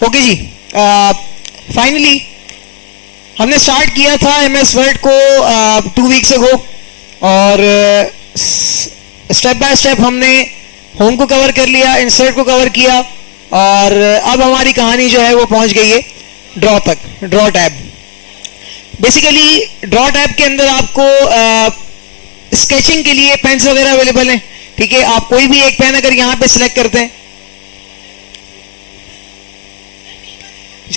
Okay जी, finally हमने start किया था MS वर्ड को 2 वीक्स अगो, और स्टेप बाय स्टेप हमने होम को कवर कर लिया, इंसर्ट को कवर किया, और अब हमारी कहानी जो है वो पहुंच गई है ड्रॉ तक, draw tab. Basically draw tab के अंदर आपको स्केचिंग के लिए पेन्स वगैरह अवेलेबल हैं, ठीक है। आप कोई भी एक पेन अगर यहाँ पे सिलेक्ट करते हैं,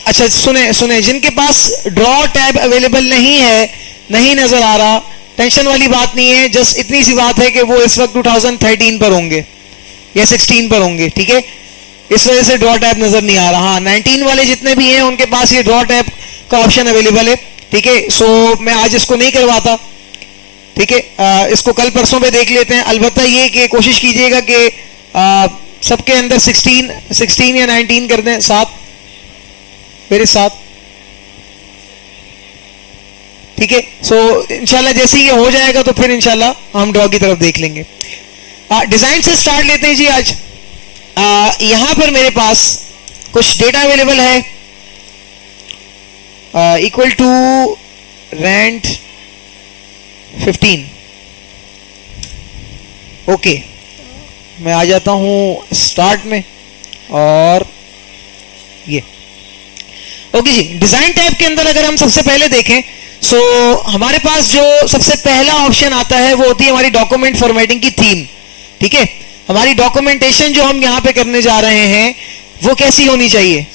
अच्छा सुने, जिनके पास ड्रॉ टैब अवेलेबल नहीं है, नहीं नजर आ रहा, टेंशन वाली बात नहीं है, जस्ट इतनी सी बात है कि वो इस वक्त 2013 पर होंगे या 16 पर होंगे, ठीक है। इस वजह से ड्रॉ टैब नजर नहीं आ रहा। हाँ, 19 वाले जितने भी हैं उनके पास ये ड्रॉ टैब का ऑप्शन अवेलेबल है, ठीक है। सो मैं आज इसको नहीं करवाता, ठीक है, इसको कल परसों पे देख लेते हैं। अलबत्ता ये कि कोशिश कीजिएगा कि सबके अंदर 16 या 19 कर दें, साथ मेरे साथ, ठीक है। सो इंशाल्लाह जैसे ही ये हो जाएगा तो फिर इंशाल्लाह हम ड्रॉ की तरफ देख लेंगे। डिजाइन से स्टार्ट लेते हैं जी आज। यहां पर मेरे पास कुछ डेटा अवेलेबल है, इक्वल टू रेंट 15। ओके, मैं आ जाता हूं स्टार्ट में, और ये ओके जी। डिजाइन टैब के अंदर अगर हम सबसे पहले देखें, सो हमारे पास जो सबसे पहला ऑप्शन आता है वो होती है हमारी डॉक्यूमेंट फॉर्मेटिंग की थीम, ठीक है। हमारी डॉक्यूमेंटेशन जो हम यहां पे करने जा रहे हैं वो कैसी होनी चाहिए?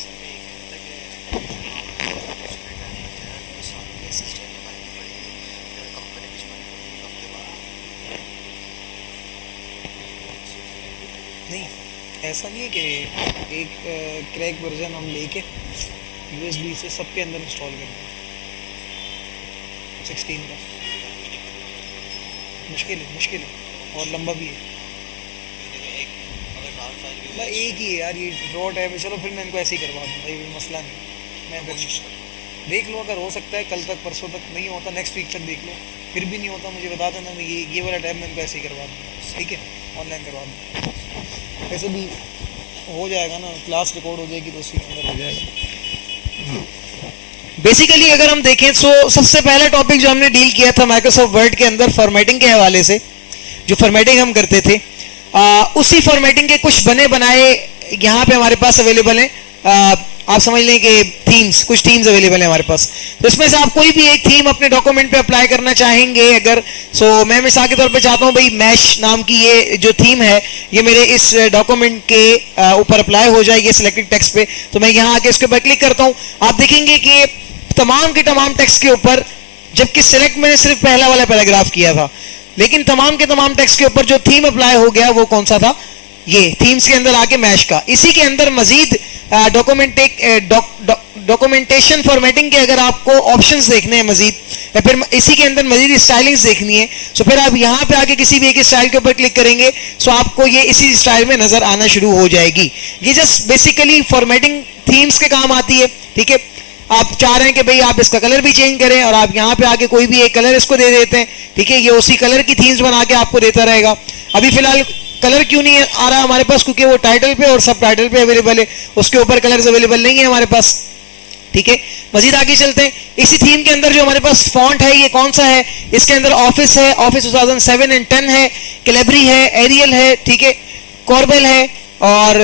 नहीं, ऐसा नहीं है कि एक क्रैक वर्जन हम लेके USB से सबके अंदर इंस्टॉल कर दें। 16 का मुश्किल है और लंबा भी है। एक ही है यार, ये ड्रॉ टैब है। चलो फिर मैं इनको ऐसे ही करवा दूँगा, ये मसला नहीं। मैं फिर देख लो, अगर हो सकता है कल तक परसों तक, नहीं होता नेक्स्ट वीक तक देख लो, फिर भी नहीं होता मुझे बता देना, मैं ये वाला टैब मैं इनको ऐसे ही करवा दूँगा, ठीक है। ऑनलाइन करवा दूँगा, ऐसे भी हो जाएगा ना, क्लास रिकॉर्ड हो जाएगी तो उसी के अंदर हो जाएगा। बेसिकली अगर हम देखें तो सबसे पहला टॉपिक जो हमने डील किया था माइक्रोसॉफ्ट वर्ड के अंदर फॉर्मेटिंग के हवाले से, जो फॉर्मेटिंग हम करते थे, उसी फॉर्मेटिंग के कुछ बने बनाए यहाँ पे हमारे पास अवेलेबल हैं। आप समझ लें कि कुछ थीम्स अवेलेबल है हमारे पास। तो इसमें से आप कोई भी एक थीम अपने डॉक्यूमेंट पे अप्लाई करना चाहेंगे अगर, सो मैं मिसाल के तौर पे चाहता हूँ भाई मैश नाम की ये जो थीम है ये मेरे इस डॉक्यूमेंट के ऊपर अप्लाई हो जाएगी सिलेक्टेड टेक्स्ट पे, तो मैं यहाँ आके इसके ऊपर क्लिक करता हूँ। आप देखेंगे कि तमाम के तमाम टेक्स्ट के ऊपर, जबकि सिलेक्ट मैंने सिर्फ पहला वाला पैराग्राफ किया था, लेकिन तमाम के तमाम टेक्स्ट के ऊपर जो थीम अप्लाई हो गया वो कौन सा था? ये थीम्स के अंदर आके मैश का। इसी के अंदर मजीद डॉक्यूमेंटेशन फॉर्मेटिंग के अगर आपको ऑप्शंस देखने हैं मजीद, या फिर इसी के अंदर मजीद स्टाइलिंग्स देखनी है, तो फिर आप यहाँ पे आके किसी भी एक स्टाइल के ऊपर क्लिक करेंगे, सो आपको ये इसी स्टाइल में नजर आना शुरू हो जाएगी। ये जस्ट बेसिकली फॉर्मेटिंग थीम्स के काम आती है, ठीक है। आप चाह रहे हैं कि भाई आप इसका कलर भी चेंज करें, और आप यहाँ पे आके कोई भी एक कलर इसको दे देते हैं, ठीक है। ये उसी कलर की थीम्स बना के आपको देता रहेगा। अभी फिलहाल कलर क्यों नहीं आ रहा हमारे पास? क्योंकि वो टाइटल पे और सब टाइटल पे अवेलेबल है, उसके ऊपर कलर्स अवेलेबल नहीं है हमारे पास, ठीक है। मजीद आगे चलते हैं। इसी थीम के अंदर जो हमारे पास फॉन्ट है ये कौन सा है? इसके अंदर ऑफिस है, ऑफिस 2007 और 10 है, कैलेबरी है, एरियल है, ठीक है, कॉर्बेल है और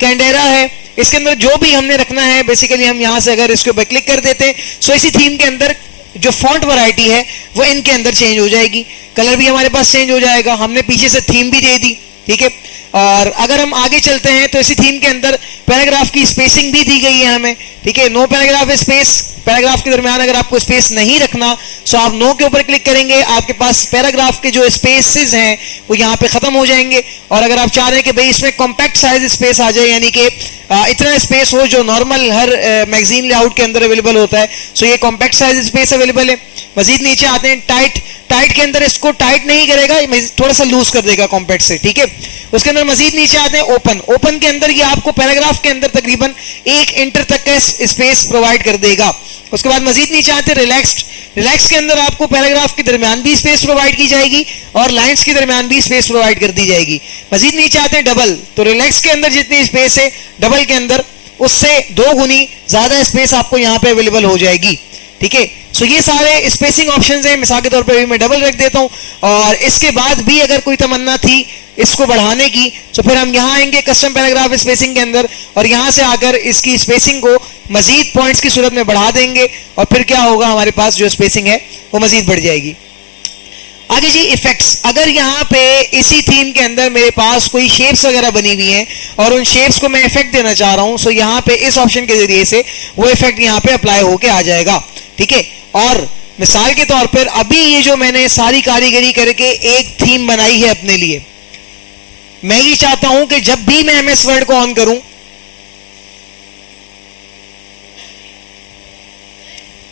कैंडेरा है। इसके अंदर जो भी हमने रखना है बेसिकली हम यहाँ से अगर इसके ऊपर क्लिक कर देते हैं, सो इसी थीम के अंदर जो फॉन्ट वैरायटी है वो इनके अंदर चेंज हो जाएगी, कलर भी हमारे पास चेंज हो जाएगा। हमने पीछे से थीम भी दे दी, ठीक है। और अगर हम आगे चलते हैं तो इसी थीम के अंदर पैराग्राफ की स्पेसिंग भी दी गई है हमें, ठीक है। नो पैराग्राफ स्पेस, पैराग्राफ के दरमियान अगर आपको स्पेस नहीं रखना, सो आप नो के ऊपर क्लिक करेंगे, आपके पास पैराग्राफ के जो स्पेसेस हैं वो यहाँ पे खत्म हो जाएंगे। और अगर आप चाह रहे हैं कि भाई इसमें कॉम्पैक्ट साइज स्पेस आ जाए, यानी कि इतना स्पेस हो जो नॉर्मल हर मैगजीन लेआउट के अंदर अवेलेबल होता है, सो ये कॉम्पैक्ट साइज स्पेस अवेलेबल है। मजीद नीचे आते हैं, टाइट के अंदर इसको टाइट नहीं करेगा, थोड़ा सा लूज कर देगा कॉम्पैक्ट से, ठीक है। उसके अंदर मजीद नीचे आते हैं ओपन के अंदर ये आपको पैराग्राफ के अंदर तकरीबन 1 इंच तक का स्पेस प्रोवाइड कर देगा। उसके बाद मजीद नीचे आते हैं रिलैक्स के अंदर आपको पैराग्राफ के दरमियान भी स्पेस प्रोवाइड की जाएगी और लाइंस के दरमियान भी स्पेस प्रोवाइड कर दी जाएगी। मजीद नीचे आते हैं डबल, तो रिलैक्स के अंदर जितनी स्पेस है डबल के अंदर उससे 2 गुनी ज्यादा स्पेस आपको यहाँ पे अवेलेबल हो जाएगी। ठीक है, सो ये सारे स्पेसिंग ऑप्शंस हैं। मिसाल के तौर पे भी मैं डबल रख देता हूं, और इसके बाद भी अगर कोई तमन्ना थी इसको बढ़ाने की, तो फिर हम यहाँ आएंगे कस्टम पैराग्राफ स्पेसिंग के अंदर, और यहाँ से आकर इसकी स्पेसिंग को मजीद पॉइंट्स की सूरत में बढ़ा देंगे, और फिर क्या होगा, हमारे पास जो स्पेसिंग है वो मजीद बढ़ जाएगी। आगे जी इफेक्ट्स। अगर यहाँ पे इसी थीम के अंदर मेरे पास कोई शेप्स वगैरह बनी हुई हैं और उन शेप्स को मैं इफेक्ट देना चाह रहा हूं, सो यहाँ पे इस ऑप्शन के जरिए से वो इफेक्ट यहाँ पे अप्लाई होके आ जाएगा। ठीक है, और मिसाल के तौर पर अभी ये जो मैंने सारी कारीगरी करके एक थीम बनाई है अपने लिए, मैं ये चाहता हूं कि जब भी मैं एमएस वर्ड को ऑन करूं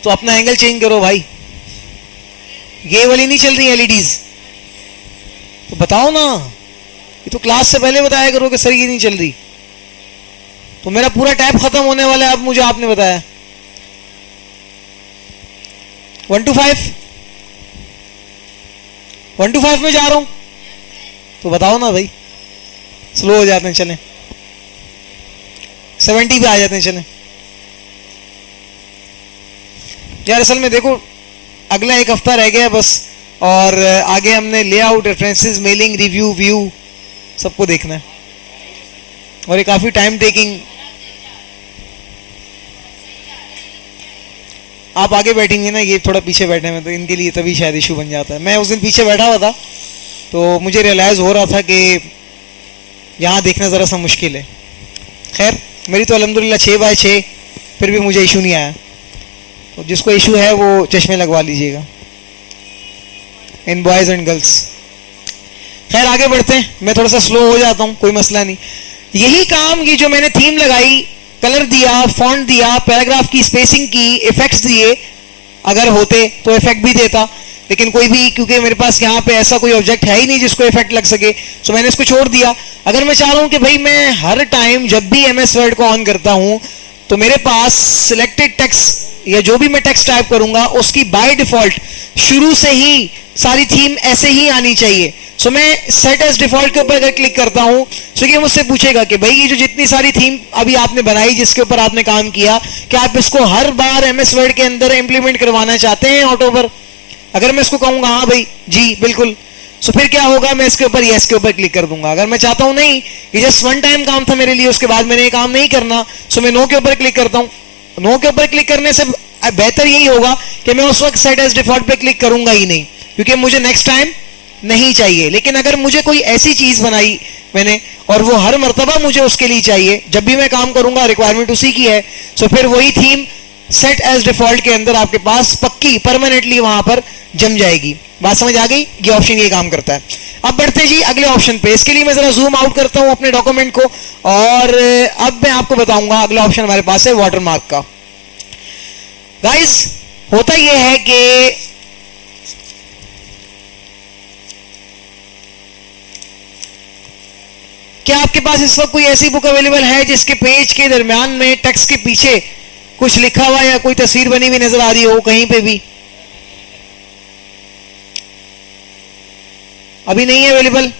तो अपना एंगल चेंज करो भाई, ये वाली नहीं चल रही एलईडीज, तो बताओ ना, ये तो क्लास से पहले बताया करो कि सर ये नहीं चल रही, तो मेरा पूरा टैब खत्म होने वाला है। अब मुझे आपने बताया 1 to 5 में जा रहा हूं, तो बताओ ना भाई, स्लो हो जाते हैं, चलें 70 पे आ जाते हैं, चलें यार। असल में देखो अगला 1 हफ्ता रह गया बस, और आगे हमने layout, references, mailing, review, view सबको देखना है, और ये काफी टाइम टेकिंग। आप आगे बैठेंगे ना, ये थोड़ा पीछे बैठे में, तो इनके लिए तभी शायद इशू बन जाता है। मैं उस दिन पीछे बैठा हुआ था तो मुझे रियलाइज हो रहा था कि यहाँ देखना ज़रा सा मुश्किल है। खैर मेरी तो अल्हम्दुलिल्लाह 6x6, फिर भी मुझे इशू नहीं आया, तो जिसको इशू है वो चश्मे लगवा लीजिएगा, इन बॉयज़ एंड गर्ल्स। खैर आगे बढ़ते हैं, मैं थोड़ा सा स्लो हो जाता हूँ, कोई मसला नहीं। यही काम, ये जो मैंने थीम लगाई, कलर दिया, फॉन्ट दिया, पैराग्राफ की स्पेसिंग की, इफेक्ट्स दिए, अगर होते तो इफेक्ट भी देता, लेकिन कोई भी, क्योंकि मेरे पास यहाँ पे ऐसा कोई ऑब्जेक्ट है ही नहीं जिसको इफेक्ट लग सके, तो मैंने इसको छोड़ दिया। अगर मैं चाह रहा हूँ कि भाई मैं हर टाइम जब भी एमएस वर्ड को ऑन करता हूँ तो मेरे पास सिलेक्टेड टेक्स्ट या जो भी मैं टेक्स्ट टाइप करूंगा उसकी बाय डिफॉल्ट शुरू से ही सारी थीम ऐसे ही आनी चाहिए। सो मैं सेट एज डिफॉल्ट के ऊपर अगर क्लिक करता हूं तो ये मुझसे पूछेगा कि भाई ये जो जितनी सारी थीम अभी आपने बनाई, जिसके ऊपर आपने काम किया, क्या आप इसको हर बार एमएस वर्ड के अंदर इंप्लीमेंट करवाना चाहते हैं ऑटो पर? अगर मैं इसको कहूंगा हाँ भाई जी बिल्कुल, तो फिर क्या होगा, मैं इसके ऊपर यस के ऊपर क्लिक कर दूंगा। अगर मैं चाहता हूं नहीं, ये जस्ट वन टाइम काम था मेरे लिए, उसके बाद मैंने ये काम नहीं करना, सो मैं नो के ऊपर क्लिक करता हूं। नो के ऊपर क्लिक करने से बेहतर यही होगा कि मैं उस वक्त सेट एज डिफॉल्ट पे क्लिक करूंगा ही नहीं, क्योंकि मुझे नेक्स्ट टाइम नहीं चाहिए। लेकिन अगर मुझे कोई ऐसी चीज बनाई मैंने और वो हर मर्तबा मुझे उसके लिए चाहिए, जब भी मैं काम करूंगा रिक्वायरमेंट उसी की है, सो फिर वही थीम सेट एज डिफॉल्ट के अंदर आपके पास पक्की परमानेंटली वहां पर जम जाएगी। बात समझ आ गई? ये ऑप्शन ये काम करता है। अब बढ़ते जी अगले ऑप्शन पे। इसके लिए मैं जरा जूम आउट करता हूं अपने डॉक्यूमेंट को, और अब मैं आपको बताऊंगा अगला ऑप्शन हमारे पास है वाटरमार्क का। गाइस होता यह है कि क्या आपके पास इस वक्त कोई ऐसी बुक अवेलेबल है जिसके पेज के दरमियान में टेक्स्ट के पीछे कुछ लिखा हुआ या कोई तस्वीर बनी हुई नजर आ रही हो कहीं पे भी? अभी नहीं है अवेलेबल?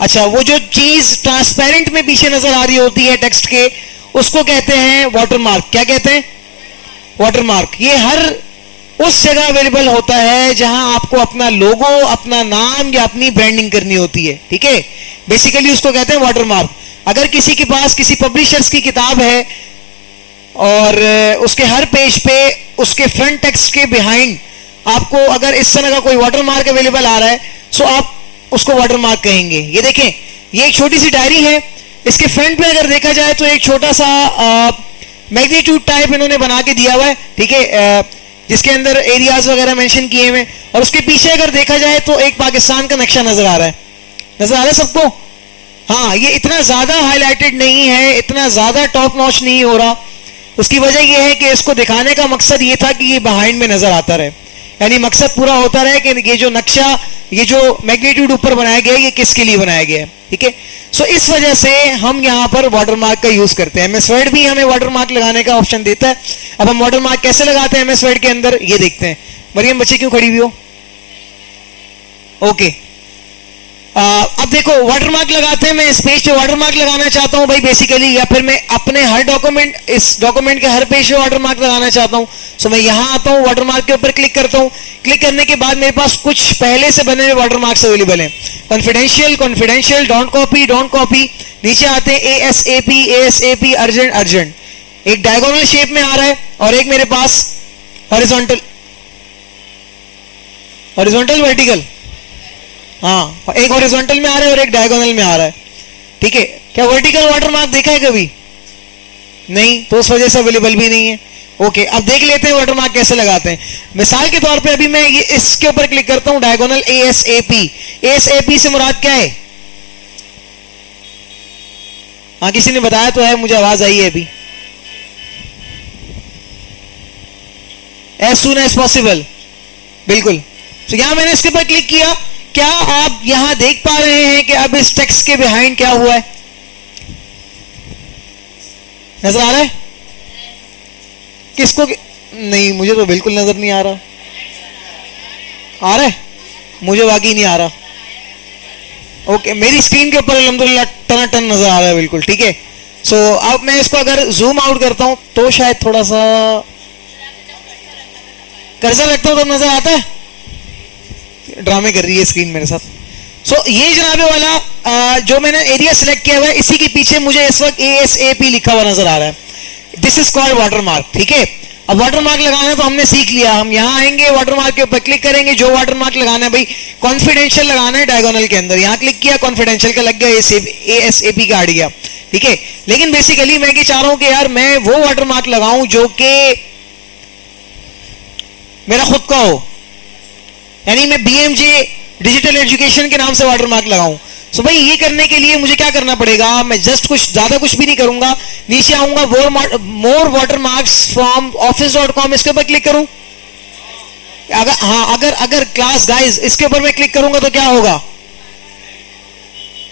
अच्छा, वो जो चीज ट्रांसपेरेंट में पीछे नजर आ रही होती है टेक्स्ट के, उसको कहते हैं वाटरमार्क। क्या कहते हैं? वाटरमार्क। ये हर उस जगह अवेलेबल होता है जहां आपको अपना लोगो, अपना नाम या अपनी ब्रांडिंग करनी होती है। ठीक है, बेसिकली उसको कहते हैं वाटरमार्क। अगर किसी के पास किसी पब्लिशर्स की किताब है और उसके हर पेज पे उसके फ्रंट टेक्स्ट के बिहाइंड आपको अगर इस तरह का कोई वाटरमार्क अवेलेबल आ रहा है, सो आप उसको वाटरमार्क कहेंगे। ये देखें, ये एक छोटी सी डायरी है, इसके फ्रंट पे अगर देखा जाए तो एक छोटा सा मैग्नीट्यूड टाइप इन्होंने बना के दिया हुआ है, ठीक है, जिसके अंदर एरियाज वगैरह मेंशन किए हुए, और उसके पीछे अगर देखा जाए तो एक पाकिस्तान का नक्शा नजर आ रहा है। नजर आ रहा है सबको? हाँ, ये इतना ज्यादा हाईलाइटेड नहीं है, इतना ज्यादा टॉप नॉच नहीं हो रहा। उसकी वजह यह है कि इसको दिखाने का मकसद ये था कि ये बिहाइंड में नजर आता रहे, यानी मकसद पूरा होता रहे कि ये जो नक्शा, ये जो मैग्नीट्यूड ऊपर बनाया गया है, ये किसके लिए बनाया गया है। ठीक है, सो इस वजह से हम यहाँ पर वाटरमार्क का यूज करते हैं। एमएस वर्ड भी हमें वाटरमार्क लगाने का ऑप्शन देता है। अब हम वाटरमार्क कैसे लगाते हैं एमएस वर्ड के अंदर, ये देखते हैं। मरियम बच्चे क्यों खड़ी हुई हो? ओके, अब देखो वाटरमार्क लगाते हैं, मैं इस पेज पे वाटरमार्क लगाना चाहता हूं भाई बेसिकली, या फिर मैं अपने हर डॉक्यूमेंट, इस डॉक्यूमेंट के हर पेज पे वाटरमार्क लगाना चाहता हूं। सो मैं यहां आता हूं, वाटरमार्क के ऊपर क्लिक करता हूं। क्लिक करने के बाद मेरे पास कुछ पहले से बने हुए वाटरमार्क्स अवेलेबल हैं। Confidential, confidential, don't copy, don't copy. नीचे आते हैं ASAP, ASAP, अर्जेंट, अर्जेंट। एक डायगोनल शेप में आ रहा है और एक मेरे पास हॉरिजॉन्टल, हॉरिजॉन्टल वर्टिकल, हाँ एक हॉरिजॉन्टल में आ रहा है और एक डायगोनल में आ रहा है। ठीक है, क्या वर्टिकल वाटरमार्क देखा है कभी? नहीं, तो उस वजह से अवेलेबल भी नहीं है। ओके, अब देख लेते हैं वाटरमार्क कैसे लगाते हैं। मिसाल के तौर पे अभी मैं ये इसके ऊपर क्लिक करता हूं, डायगोनल ASAP। ASAP से मुराद क्या है? हाँ किसी ने बताया तो है, मुझे आवाज आई है अभी। एज सून एज पॉसिबल, बिल्कुल। तो यहां मैंने इसके ऊपर क्लिक किया। क्या आप यहां देख पा रहे हैं कि अब इस टेक्स्ट के बिहाइंड क्या हुआ है? नजर आ रहा है किसको? नहीं, मुझे तो बिल्कुल नजर नहीं आ रहा। आ रहा है? मुझे वाकई नहीं आ रहा। ओके, मेरी स्क्रीन के ऊपर अल्हम्दुलिल्लाह टनाटन नजर आ रहा है, बिल्कुल ठीक है। सो अब मैं इसको अगर जूम आउट करता हूं तो शायद थोड़ा सा कर्सर रखता हूं तो नजर आता है। ड्रामे कर रही है स्क्रीन मेरे साथ। सो ये जनाबे वाला जो मैंने एरिया सिलेक्ट किया हुआ है, इसी के पीछे मुझे इस वक्त ASAP लिखा हुआ नजर आ रहा है। This is called watermark. ठीक है, अब वाटरमार्क लगाना तो हमने सीख लिया। हम यहां आएंगे, वाटरमार्क के ऊपर क्लिक करेंगे, जो वाटरमार्क लगाना है भाई, कॉन्फिडेंशियल लगाना है डायगोनल के अंदर। यहां क्लिक किया, कॉन्फिडेंशियल का लग गया, ASAP का हट गया। ठीक है, लेकिन बेसिकली मैं क्या चाह रहा हूं कि यार मैं वो वाटरमार्क लगाऊं जो कि मेरा खुद का हो, यानी मैं BMJ डिजिटल एजुकेशन के नाम से वाटरमार्क लगाऊं। सो भाई ये करने के लिए मुझे क्या करना पड़ेगा? मैं जस्ट कुछ ज्यादा कुछ भी नहीं करूंगा, नीचे आऊंगा, मोर वाटरमार्क्स फ्रॉम office.com, इसके ऊपर क्लिक करूं। अगर क्लास गाइस इसके ऊपर मैं क्लिक करूंगा तो क्या होगा?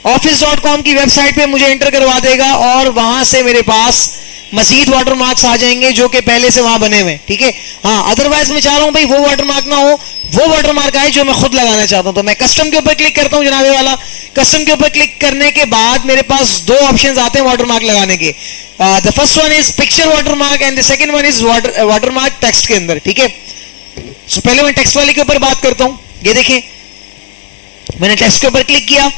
office.com की वेबसाइट पे मुझे एंटर करवा देगा और वहां से मेरे पास मजीद वाटरमार्क्स आ जाएंगे जो कि पहले से वहां बने हुए। ठीक है, हाँ अदरवाइज मैं चाह रहा हूं भाई वो वाटरमार्क ना हो, वो वाटरमार्क आए जो मैं खुद लगाना चाहता हूं। तो मैं कस्टम के ऊपर क्लिक करता हूं जनाबे वाला। कस्टम के ऊपर क्लिक करने के बाद मेरे पास दो ऑप्शंस आते हैं वाटरमार्क लगाने के। The first one is picture watermark and the second one is watermark text के अंदर। ठीक है, सो पहले मैं टेक्स्ट वाले के ऊपर बात करता हूं। ये देखें, मैंने टेक्स्ट के ऊपर क्लिक किया।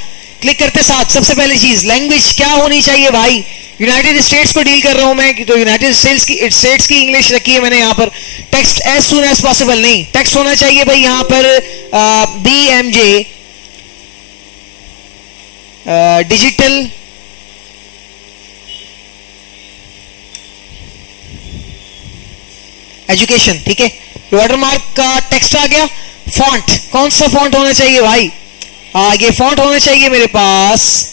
क्लिक करते साथ सबसे पहली चीज लैंग्वेज क्या होनी चाहिए भाई? यूनाइटेड स्टेट्स को डील कर रहा हूं मैं, तो यूनाइटेड स्टेट्स की इंग्लिश रखी है मैंने यहाँ पर। Text as soon as possible नहीं, टेक्स्ट होना चाहिए भाई यहाँ पर BMJ डिजिटल एजुकेशन। ठीक है, वाटरमार्क का टेक्स्ट आ गया। फॉन्ट कौन सा फॉन्ट होना चाहिए भाई? ये फॉन्ट होना चाहिए मेरे पास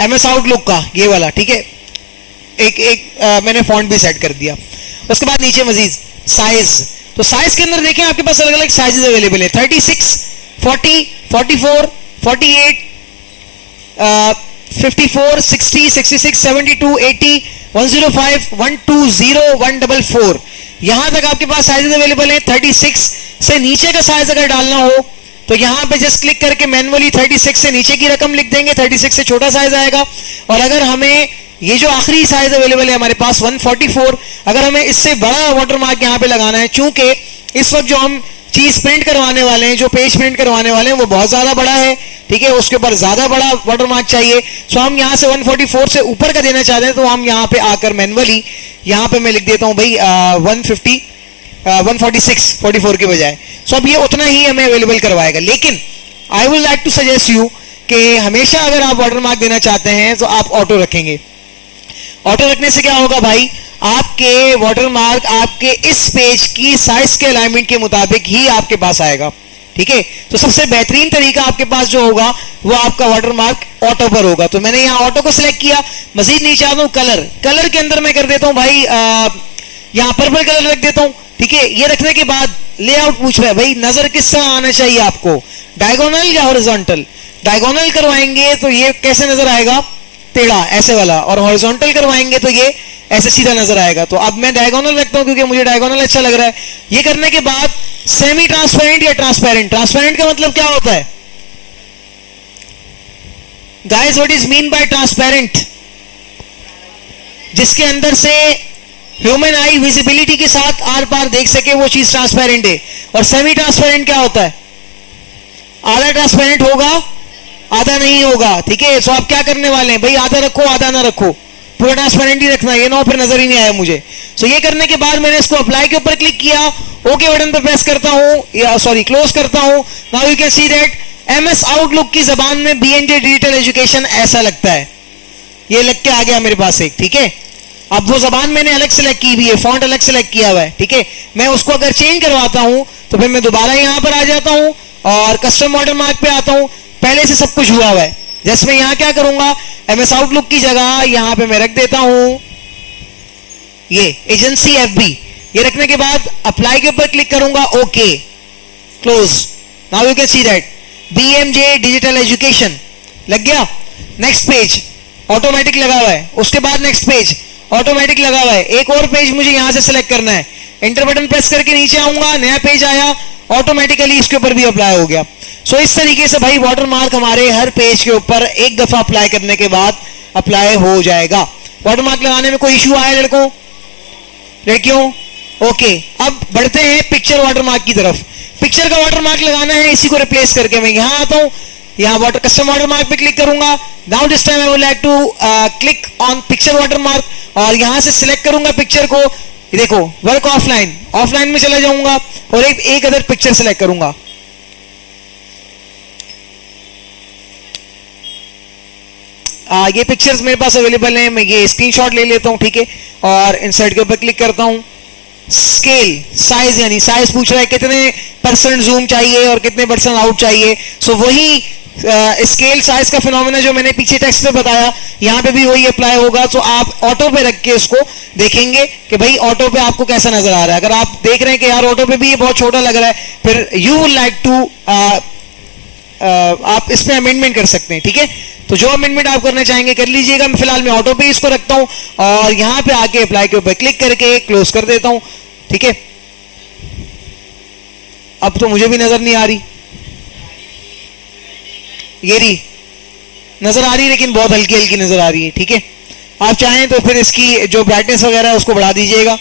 MS आउटलुक का, ये वाला। ठीक है, मैंने फॉन्ट भी सेट कर दिया। उसके बाद नीचे मजीद साइज, तो साइज के अंदर देखें आपके पास अलग अलग साइजेस अवेलेबल है। 36, 40, 44, 48, 54, 60, 66, 72, 80, 105, 120, 144, यहां तक आपके पास साइजेस अवेलेबल है। 36 से नीचे का साइज अगर डालना हो तो यहां पे जस्ट क्लिक करके मैनुअली 36 से नीचे की रकम लिख देंगे, 36 से छोटा साइज आएगा। और अगर हमें ये जो आखिरी साइज अवेलेबल है हमारे पास 144, अगर हमें इससे बड़ा वाटरमार्क यहाँ पे लगाना है, चूंकि इस वक्त जो हम चीज प्रिंट करवाने वाले हैं, जो पेज प्रिंट करवाने वाले हैं वो बहुत ज्यादा बड़ा है। ठीक है, उसके ऊपर ज्यादा बड़ा वाटरमार्क चाहिए। सो हम यहाँ से 144 से ऊपर का देना चाहते हैं, तो हम यहाँ पे आकर मैनुअली यहाँ पे मैं लिख देता हूँ भाई 146 44 के बजाय। सो अब ये उतना ही हमें अवेलेबल करवाएगा। लेकिन I would like to suggest you कि हमेशा अगर आप वाटरमार्क देना चाहते हैं तो आप ऑटो रखेंगे। ऑटो रखने से क्या होगा भाई? आपके वाटरमार्क आपके इस पेज की साइज के अलाइनमेंट के मुताबिक ही आपके पास आएगा। ठीक है, तो सबसे बेहतरीन तरीका आपके पास जो होगा वो आपका वाटरमार्क ऑटो पर होगा। तो मैंने यहाँ ऑटो को सिलेक्ट किया। मजीद नीचे आता हूँ कलर के अंदर मैं कर देता हूँ भाई यहाँ पर्पल कलर रख देता हूँ। ठीक है, ये रखने के बाद लेआउट पूछ रहा है भाई नजर किस तरह आना चाहिए आपको, डायगोनल या हॉरिजॉन्टल? डायगोनल करवाएंगे तो ये कैसे नजर आएगा? टेढ़ा ऐसे वाला, और हॉरिजॉन्टल करवाएंगे तो ये ऐसे सीधा नजर आएगा। तो अब मैं डायगोनल रखता हूं क्योंकि मुझे डायगोनल अच्छा लग रहा है। ये करने के बाद सेमी ट्रांसपेरेंट या ट्रांसपेरेंट, ट्रांसपेरेंट का मतलब क्या होता है guys, what is mean by transparent? जिसके अंदर से ह्यूमन आई विजिबिलिटी के साथ आर पार देख सके वो चीज ट्रांसपेरेंट है। और सेमी ट्रांसपेरेंट क्या होता है? आधा ट्रांसपेरेंट होगा आधा नहीं होगा, ठीक है। सो आप क्या करने वाले हैं भाई, आधा रखो आधा ना रखो, पूरा ट्रांसपेरेंट ही रखना, ये ना फिर नजर ही नहीं आया मुझे। सो ये करने के बाद मैंने इसको अप्लाई के ऊपर क्लिक किया, ओके बटन पे प्रेस करता हूं, या सॉरी क्लोज करता हूं। Now you can see that MS outlook की जबान में बीएनजे डिजिटल एजुकेशन ऐसा लगता है, ये लग के आ गया मेरे पास एक, ठीक है। अब वो जबान मैंने अलग सेलेक्ट की हुई है, फॉन्ट अलग सेलेक्ट किया हुआ है, ठीक है। मैं उसको अगर चेंज करवाता हूं तो फिर मैं दोबारा यहां पर आ जाता हूं और कस्टम वाटरमार्क पे आता हूं, पहले से सब कुछ हुआ हुआ है। जैसे मैं यहां क्या करूंगा, एमएस आउटलुक की जगह यहां पे मैं रख देता हूं ये एजेंसी एफबी, ये रखने के बाद अप्लाई के ऊपर क्लिक करूंगा, okay close. Now you can see that BMJ digital education लग गया। नेक्स्ट पेज ऑटोमेटिक लगा हुआ है, उसके बाद नेक्स्ट पेज ऑटोमेटिक लगा हुआ है। एक और पेज मुझे यहां से सिलेक्ट करना है, एंटर बटन प्रेस करके नीचे आऊंगा, नया पेज आया, ऑटोमेटिकली इसके ऊपर भी अप्लाई हो गया। सो इस तरीके से भाई वाटरमार्क हमारे हर पेज के ऊपर एक दफा अप्लाई करने के बाद अप्लाई हो जाएगा। वाटरमार्क लगाने में कोई इश्यू आया लड़कों लड़कियों? ओके, अब बढ़ते हैं पिक्चर वाटरमार्क की तरफ। पिक्चर का वाटरमार्क लगाना है, इसी को रिप्लेस करके मैं यहां आता हूं, यहां वाटर कस्टम वाटरमार्क पे क्लिक करूंगा। Now this time I would like to click on picture watermark, और यहां से सिलेक्ट करूंगा पिक्चर को, देखो वर्क ऑफलाइन, ऑफलाइन में चला जाऊंगा और एक अदर पिक्चर सिलेक्ट करूंगा। ये पिक्चर्स मेरे पास अवेलेबल हैं, मैं ये स्क्रीनशॉट ले लेता हूं, ठीक है, और इंसर्ट के ऊपर क्लिक करता हूं। स्केल साइज, यानी साइज पूछ रहा है कितने परसेंट जूम चाहिए और कितने परसेंट आउट चाहिए। सो वही स्केल साइज का फिनोमेना जो मैंने पीछे टेक्स्ट में बताया, यहाँ पे भी वही अप्लाई होगा। सो आप ऑटो पे रख के इसको देखेंगे कि भाई ऑटो पे आपको कैसा नजर आ रहा है। अगर आप देख रहे हैं कि यार ऑटो पे भी ये बहुत छोटा लग रहा है, फिर यू वुड लाइक टू आप इसमें अमेंडमेंट कर सकते हैं, ठीक है। तो जो अमेंडमेंट आप करना चाहेंगे कर लीजिएगा। मैं फिलहाल मैं ऑटो पे इसको रखता हूं और यहां पे आके अप्लाई के ऊपर क्लिक करके क्लोज कर देता हूं, ठीक है। अब तो मुझे भी नजर नहीं आ रही, ये रही नजर आ रही है, लेकिन बहुत हल्की हल्की नजर आ रही है, ठीक है। आप चाहें तो फिर इसकी जो ब्राइटनेस वगैरह है उसको बढ़ा दीजिएगा।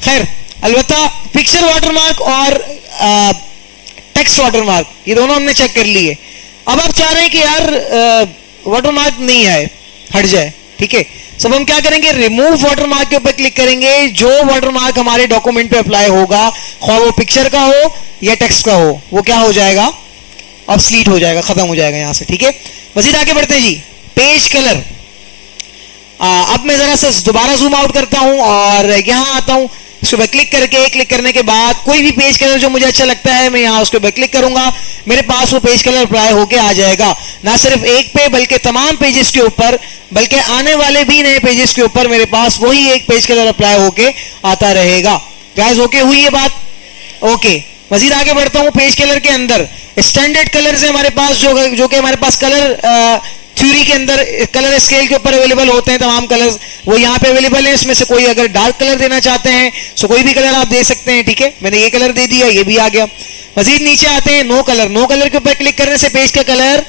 खैर, अलबत्ता पिक्चर वाटरमार्क और टेक्स्ट वाटरमार्क ये दोनों हमने चेक कर लिए। अब आप चाह रहे हैं कि यार वाटरमार्क नहीं आए, हट जाए, ठीक है। सब हम क्या करेंगे, रिमूव वाटरमार्क के ऊपर क्लिक करेंगे। जो वाटरमार्क हमारे डॉक्यूमेंट पे अप्लाई होगा, ख्वाह वो पिक्चर का हो या टेक्स्ट का हो, वो क्या हो जाएगा, ऑब्सलीट हो जाएगा, खत्म हो जाएगा यहां से, ठीक है। मजीद आगे बढ़ते हैं जी। पेज कलर, अब मैं जरा सा दोबारा जूम आउट करता हूं और यहां आता हूं, इसके ऊपर क्लिक करने के बाद कोई भी पेज कलर जो मुझे अच्छा लगता है मैं यहां उसके ऊपर क्लिक करूंगा, मेरे पास वो पेज कलर अप्लाई होके आ जाएगा। ना सिर्फ एक पे बल्कि तमाम पेजेस के ऊपर, बल्कि आने वाले भी नए पेजेस के ऊपर मेरे पास वही एक पेज कलर अप्लाई होके आता रहेगा। गाइस ओके हुई ये बात? ओके, मजीद आगे बढ़ता हूं। पेज कलर के अंदर स्टैंडर्ड कलर्स है हमारे पास, जो कि हमारे पास कलर थ्योरी के अंदर कलर स्केल के ऊपर अवेलेबल होते हैं। तमाम कलर्स वो यहाँ पे अवेलेबल है। इसमें से कोई अगर डार्क कलर देना चाहते हैं तो कोई भी कलर आप दे सकते हैं, ठीक है। मैंने ये कलर दे दिया, ये भी आ गया। मजीद नीचे आते हैं, नो कलर, नो कलर के ऊपर क्लिक करने से पेज का कलर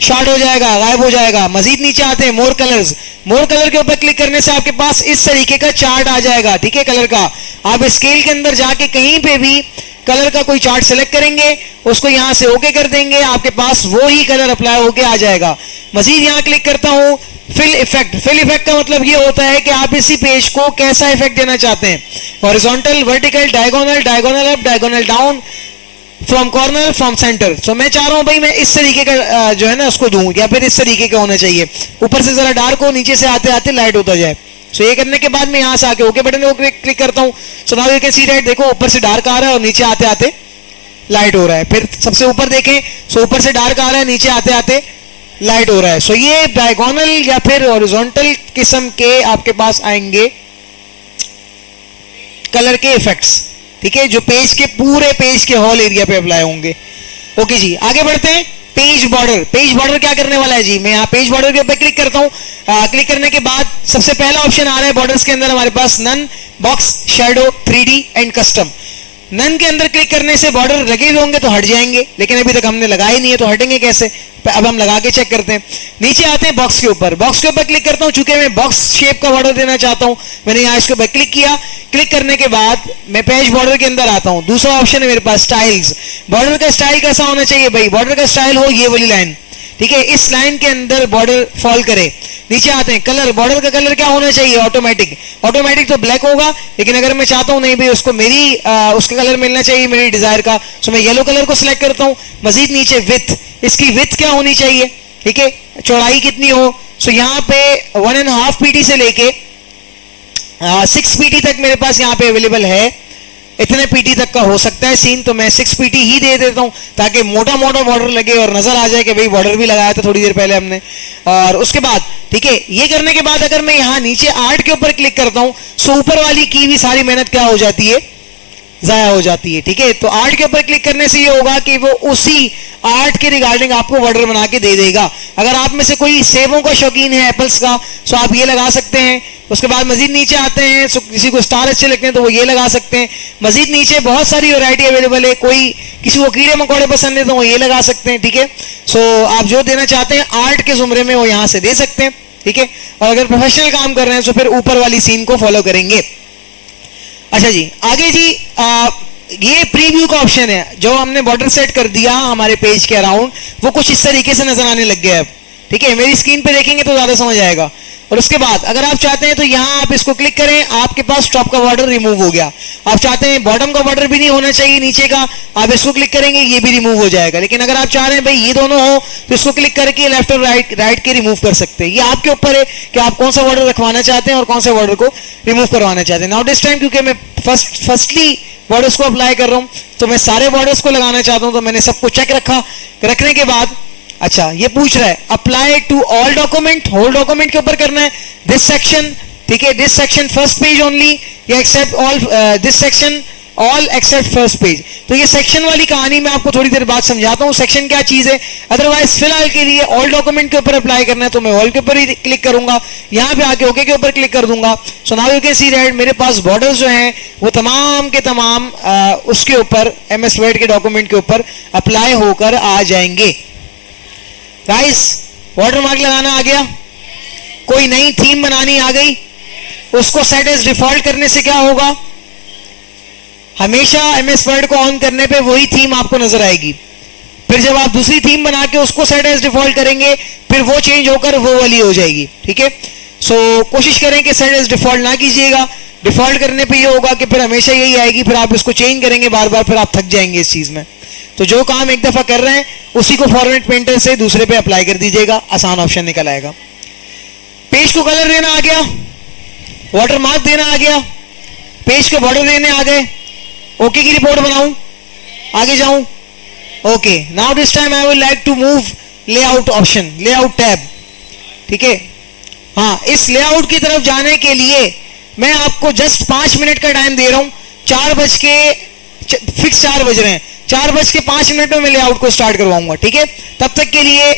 शॉर्ट हो जाएगा, गायब हो जाएगा। मजीद नीचे आते हैं, मोर कलर्स, मोर कलर के ऊपर क्लिक करने से आपके पास इस तरीके का चार्ट आ जाएगा, ठीक है, कलर का। आप स्केल के अंदर जाके कहीं पे भी कलर का कोई चार्ट सेलेक्ट करेंगे, उसको यहां से ओके कर देंगे, आपके पास वो ही कलर अप्लाई होके आ जाएगा। मजीद यहां क्लिक करता हूं, फिल इफेक्ट। फिल इफेक्ट का मतलब ये होता है कि आप इसी पेज को कैसा इफेक्ट देना चाहते हैं, horizontal, vertical, diagonal, diagonal up, diagonal down, from corner, from centre. So मैं चाह रहा हूं भाई मैं इस तरीके का जो है ना उसको दूं, या फिर इस तरीके का होना चाहिए, ऊपर से जरा डार्क हो, नीचे से आते आते लाइट होता जाए। सो ये करने के बाद मैं यहां से आके ओके बटन को क्लिक करता हूं। So now you can see that, देखो ऊपर से डार्क आ रहा है और नीचे आते आते लाइट हो रहा है। फिर सबसे ऊपर देखें, सो ऊपर से डार्क आ रहा है, नीचे आते आते लाइट हो रहा है। सो ये डायगोनल या फिर हॉरिजॉन्टल किस्म के आपके पास आएंगे कलर के इफेक्ट्स, ठीक है, जो पेज के पूरे पेज के हॉल एरिया पे अप्लाई होंगे। ओके जी, आगे बढ़ते हैं। पेज बॉर्डर क्या करने वाला है जी, मैं यहाँ पेज बॉर्डर के ऊपर क्लिक करता हूँ। क्लिक करने के बाद सबसे पहला ऑप्शन आ रहा है बॉर्डर्स के अंदर हमारे पास none, box, shadow, 3D and custom. None के अंदर क्लिक करने से बॉर्डर लगे हुए होंगे तो हट जाएंगे, लेकिन अभी तक हमने लगाए नहीं है तो हटेंगे कैसे, अब हम लगा के चेक करते हैं। नीचे आते हैं बॉक्स के ऊपर क्लिक करता हूं, चूंकि मैं बॉक्स शेप का बॉर्डर देना चाहता हूं, मैंने यहाँ इसके ऊपर क्लिक किया। क्लिक करने के बाद मैं पेज बॉर्डर के अंदर आता हूं। दूसरा ऑप्शन है मेरे पास स्टाइल्स। बॉर्डर का स्टाइल कैसा होना चाहिए भाई, बॉर्डर का स्टाइल हो ये वाली लाइन, ठीक है, इस लाइन के अंदर बॉर्डर फॉल करे। नीचे आते हैं कलर, बॉर्डर का कलर क्या होना चाहिए, ऑटोमेटिक तो ब्लैक होगा, लेकिन अगर मैं चाहता हूं नहीं भाई उसको उसका कलर मिलना चाहिए मेरी डिजायर का, तो मैं येलो कलर को सिलेक्ट करता हूं। मजीद नीचे विथ, इसकी विथ क्या होनी चाहिए, ठीक है, चौड़ाई कितनी हो, सो यहाँ पे 1.5 PT से लेके 6 PT तक मेरे पास यहाँ पे अवेलेबल है। इतने PT तक का हो सकता है सीन, तो मैं 6 PT ही दे देता हूं ताकि मोटा बॉर्डर लगे और नजर आ जाए कि भाई बॉर्डर भी लगाया था थोड़ी देर पहले हमने। और उसके बाद ठीक है, ये करने के बाद अगर मैं यहाँ नीचे आर्ट के ऊपर क्लिक करता हूं, सो ऊपर वाली की भी सारी मेहनत क्या हो जाती है, जाया हो जाती है। ठीक है, तो आर्ट के ऊपर क्लिक करने से ये होगा कि वो उसी आर्ट के रिगार्डिंग आपको बॉर्डर बना के दे देगा। अगर आप में से कोई सेबों का शौकीन है, एप्पल्स का, तो आप ये लगा सकते हैं। उसके बाद मजीद नीचे आते हैं, तो किसी को स्टार अच्छे लगते हैं तो वो ये लगा सकते हैं। मजीद नीचे बहुत सारी वैरायटी अवेलेबल है, कोई किसी को कीड़े मकोड़े पसंद है तो वो ये लगा सकते हैं। ठीक है, सो आप जो देना चाहते हैं आर्ट के जुमरे में वो यहाँ से दे सकते हैं। ठीक है, और अगर प्रोफेशनल काम कर रहे हैं तो फिर ऊपर वाली सीन को फॉलो करेंगे। अच्छा जी, आगे जी ये प्रीव्यू का ऑप्शन है, जो हमने बॉर्डर सेट कर दिया हमारे पेज के अराउंड, वो कुछ इस तरीके से नजर आने लग गया है। ठीक है, मेरी स्क्रीन पे देखेंगे तो ज्यादा समझ आएगा। और उसके बाद अगर आप चाहते हैं तो यहाँ आप इसको क्लिक करें, आपके पास टॉप का बॉर्डर रिमूव हो गया। आप चाहते हैं बॉटम का बॉर्डर भी नहीं होना चाहिए नीचे का, आप इसको क्लिक करेंगे ये भी रिमूव हो जाएगा। लेकिन अगर आप चाह रहे हैं भाई ये दोनों हो तो इसको क्लिक करके लेफ्ट और राइट के रिमूव कर सकते हैं। ये आपके ऊपर है कि आप कौन सा बॉर्डर रखवाना चाहते हैं और कौन सा बॉर्डर को रिमूव करवाना चाहते हैं। नाउ दिस टाइम क्योंकि मैं फर्स्टली बॉर्डर्स को अप्लाई कर रहा हूं तो मैं सारे बॉर्डर्स को लगाना चाहता हूं, तो मैंने सबको चेक रखा। रखने के बाद अच्छा ये पूछ रहा है apply to all document, whole document के ऊपर करना है दिस सेक्शन। ठीक है, this section first page only या except all, this section all except first page. तो ये सेक्शन वाली कहानी मैं आपको थोड़ी देर बाद समझाता हूँ सेक्शन क्या चीज है। अदरवाइज फिलहाल के लिए ऑल डॉक्यूमेंट के ऊपर अप्लाई करना है तो मैं ऑल के ऊपर ही क्लिक करूंगा, यहाँ पे आके ओके के ऊपर क्लिक कर दूंगा। So now you can see that मेरे पास बॉर्डर्स जो हैं वो तमाम के तमाम उसके ऊपर MS वर्ड के डॉक्यूमेंट के ऊपर अप्लाई होकर आ जाएंगे। गाइस वाटर मार्क लगाना आ गया, कोई नई थीम बनानी आ गई, उसको सेट एज डिफॉल्ट करने से क्या होगा, हमेशा MS वर्ड को ऑन करने पे वही थीम आपको नजर आएगी। फिर जब आप दूसरी थीम बना के उसको सेट एज डिफॉल्ट करेंगे फिर वो चेंज होकर वो वाली हो जाएगी। ठीक है, सो कोशिश करें कि सेट एज डिफॉल्ट ना कीजिएगा। डिफॉल्ट करने पे ये होगा कि फिर हमेशा यही आएगी, फिर आप इसको चेंज करेंगे बार बार, फिर आप थक जाएंगे इस चीज में। तो जो काम एक दफा कर रहे हैं उसी को फॉर्मेट पेंटर से दूसरे पे अप्लाई कर दीजिएगा, आसान ऑप्शन निकल आएगा। पेज को कलर देना आ गया, वाटर मार्क देना आ गया, पेज के बॉर्डर देने आ गए, ओके की रिपोर्ट बनाऊं, आगे जाऊं, okay. Now this time I would like to move layout option, layout tab. ठीक है, हाँ, इस लेआउट की तरफ जाने के लिए मैं आपको जस्ट 5 मिनट का टाइम दे रहा हूं। 4 बज रहे हैं, 4:05 में मैं लेआउट को स्टार्ट करवाऊंगा। ठीक है, तब तक के लिए